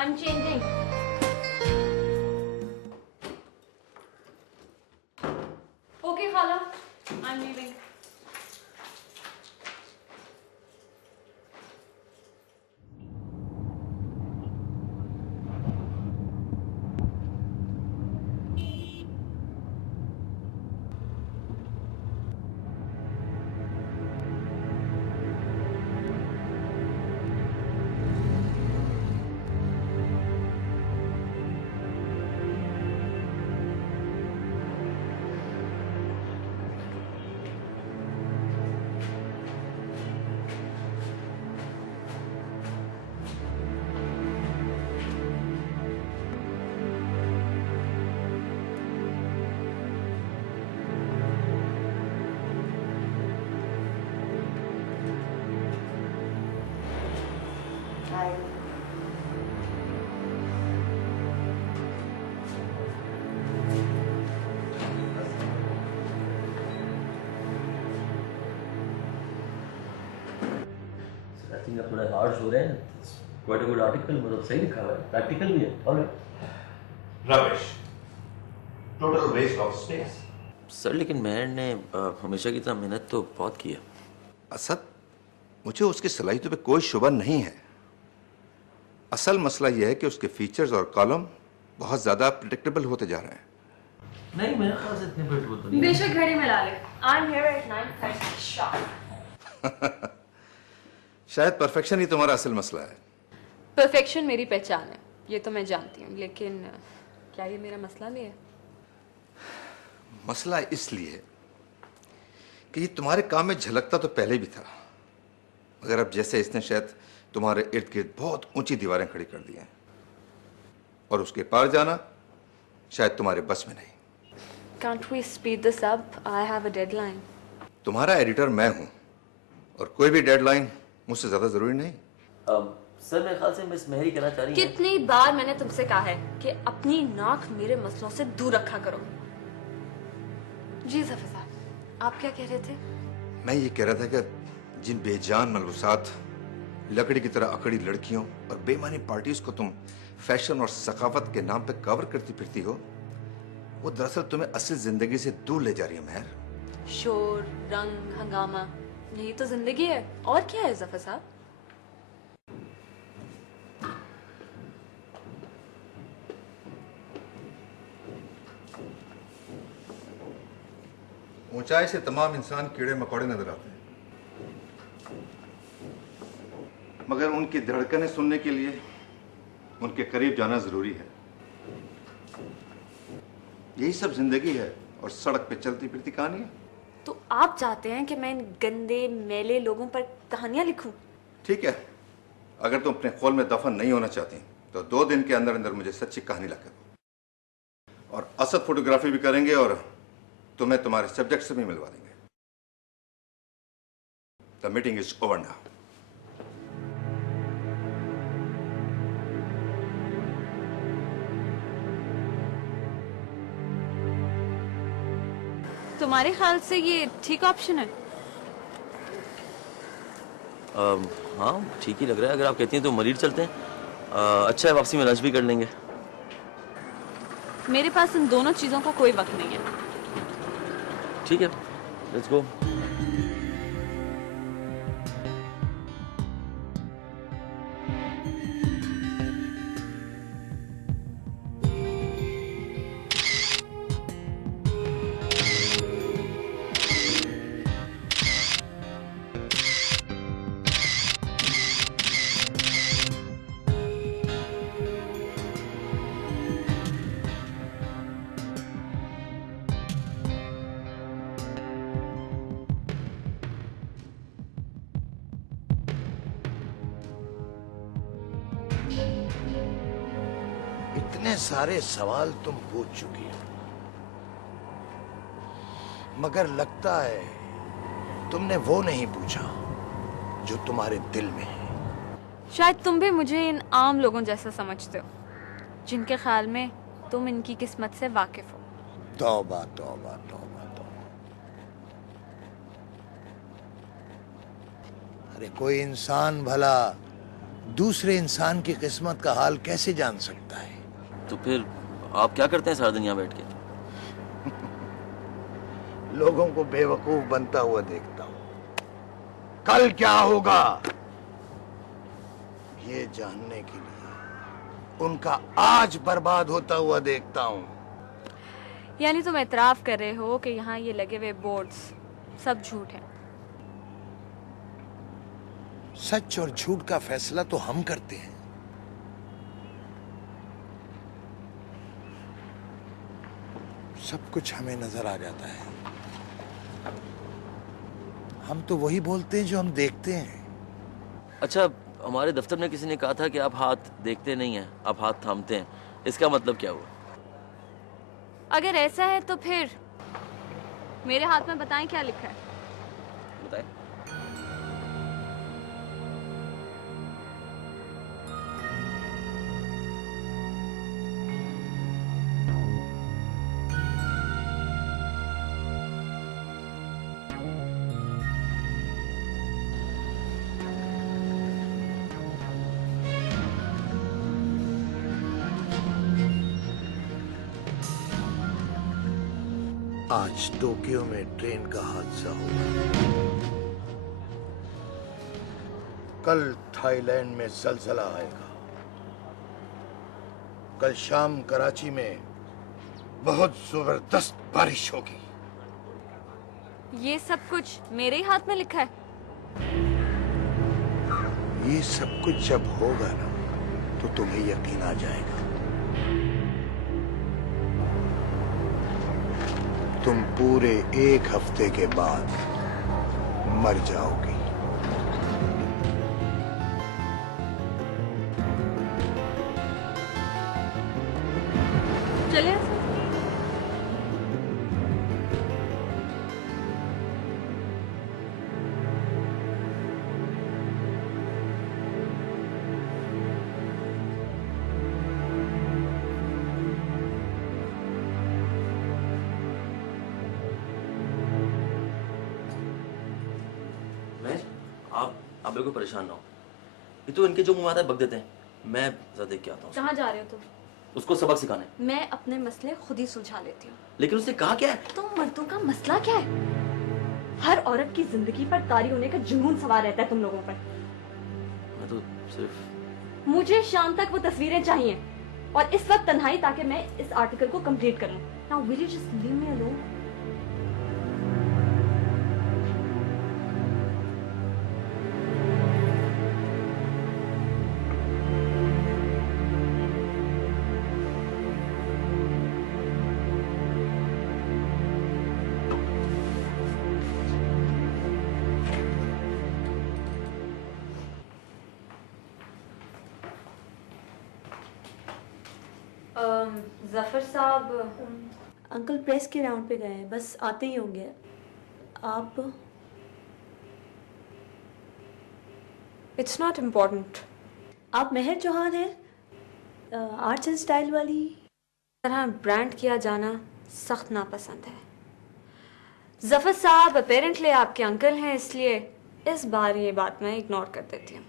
I'm changing. Okay, Khala. I'm leaving. I think आप थोड़ा harsh हो रहे हैं. Quite a good article, मतलब सही लिखा हुआ है, प्रैक्टिकल भी है. Alright. Rubbish. Total waste of space. Sir लेकिन मेहर ने हमेशा की तरह मेहनत तो बहुत की है. असद, मुझे उसकी सलाहियतों पे कोई शुबा नहीं है. असल मसला यह है कि उसके फीचर्स और कॉलम बहुत ज्यादा प्रेडिक्टेबल होते जा रहे हैं. नहीं मेरे ख्याल से इतने प्रेडिक्टेबल तो नहीं. बेशक घड़ी में ला ले. I'm here at 9:30 sharp. शायद परफेक्शन ही तुम्हारा असल मसला है. परफेक्शन मेरी पहचान है, ये तो मैं जानती हूँ, लेकिन क्या ये मेरा मसला नहीं है? मसला इसलिए कि ये तुम्हारे काम में झलकता तो पहले भी था, मगर अब जैसे इसने शायद तुम्हारे इर्द गिर्द बहुत ऊंची दीवारें खड़ी कर दी हैं और उसके पार जाना शायद तुम्हारे बस में नहीं. Can't we speed this up? I have a deadline. तुम्हारा एडिटर मैं हूं और कोई भी डेडलाइन मुझसे ज्यादा जरूरी नहीं. सर मेरे ख्याल से मिस मेहरी कहना चाह रही है. कितनी बार मैंने तुमसे कहा है कि अपनी नाक मेरे मसलों से दूर रखा करो. जी ज़फ़र साहब, आप क्या कह रहे थे? मैं ये कह रहा था कि जिन बेजान मलबूसात, लकड़ी की तरह अकड़ी लड़कियों और बेमानी पार्टीज को तुम फैशन और सकाफत के नाम पे कवर करती फिरती हो, वो दरअसल तुम्हें असल जिंदगी से दूर ले जा रही है मेहर. शोर, रंग, हंगामा, यही तो जिंदगी है. और क्या है ज़फ़र साहब? ऊंचाई से तमाम इंसान कीड़े मकोड़े नजर आते हैं, मगर उनकी धड़कनें सुनने के लिए उनके करीब जाना जरूरी है. यही सब जिंदगी है और सड़क पे चलती फिरती कहानी है. तो आप चाहते हैं कि मैं इन गंदे मैले लोगों पर कहानियां लिखूं? ठीक है, अगर तुम अपने खोल में दफन नहीं होना चाहती तो 2 दिन के अंदर अंदर मुझे सच्ची कहानी ला कर दो, और असद फोटोग्राफी भी करेंगे और तुम्हें तुम्हारे सब्जेक्ट से भी मिलवा देंगे. The meeting is over now. तुम्हारे ख्याल से ये ठीक ऑप्शन है? हाँ ठीक ही लग रहा है. अगर आप कहती हैं तो मरीर चलते हैं. अच्छा है, वापसी में लंच भी कर लेंगे. मेरे पास इन दोनों चीजों का कोई वक्त नहीं है. ठीक है, लेट्स गो. इतने सारे सवाल तुम पूछ चुकी हो, मगर लगता है तुमने वो नहीं पूछा जो तुम्हारे दिल में है. शायद तुम भी मुझे इन आम लोगों जैसा समझते हो, जिनके ख्याल में तुम इनकी किस्मत से वाकिफ हो. तौबा तौबा तौबा तौबा. अरे कोई इंसान भला दूसरे इंसान की किस्मत का हाल कैसे जान सकता है? तो फिर आप क्या करते हैं सारा दिन यहाँ बैठ के? लोगों को बेवकूफ बनता हुआ देखता हूं। कल क्या होगा ये जानने के लिए उनका आज बर्बाद होता हुआ देखता हूं। यानी तुम एतराफ कर रहे हो कि यहाँ ये लगे हुए बोर्ड्स सब झूठ है? सच और झूठ का फैसला तो हम करते हैं। सब कुछ हमें नजर आ जाता है। हम तो वही बोलते हैं जो हम देखते हैं। अच्छा, हमारे दफ्तर में किसी ने कहा था कि आप हाथ देखते नहीं हैं, आप हाथ थामते हैं। इसका मतलब क्या हुआ? अगर ऐसा है तो फिर मेरे हाथ में बताएं क्या लिखा है। बताएं। आज टोक्यो में ट्रेन का हादसा हुआ। कल थाईलैंड में जलजला आएगा। कल शाम कराची में बहुत जबरदस्त बारिश होगी। ये सब कुछ मेरे ही हाथ में लिखा है? ये सब कुछ जब होगा ना तो तुम्हें यकीन आ जाएगा। तुम पूरे 1 हफ्ते के बाद मर जाओगी। चले आप बिल्कुल परेशान ना हो। ये तो इनके जो मुंह आता है बक देते हैं। मैं जरा देख के आता हूँ। कहाँ जा रहे हो तुम? उसको सबक सिखाने। मैं अपने मसले खुद ही सुलझा लेती हूँ। लेकिन उसने कहा क्या है? तुम मर्दों का मसला क्या है? हर औरत की जिंदगी पर तारी होने का जुनून सवार रहता है तुम लोगों पर। मैं तो सिर्फ मुझे शाम तक वो तस्वीरें चाहिए और इस वक्त तन्हाई, ताकि मैं इस आर्टिकल को कंप्लीट कर लूं। Now will you just leave me alone? Zafar साहब, अंकल प्रेस के राउंड पे गए हैं, बस आते ही होंगे। आप? It's not important. आप मेहर चौहान हैं, आर्ट्स एंड स्टाइल वाली। तरह ब्रांड किया जाना सख्त नापसंद है। जफर साहब अपेरेंटली आपके अंकल हैं, इसलिए इस बार ये बात मैं इग्नोर कर देती हूँ।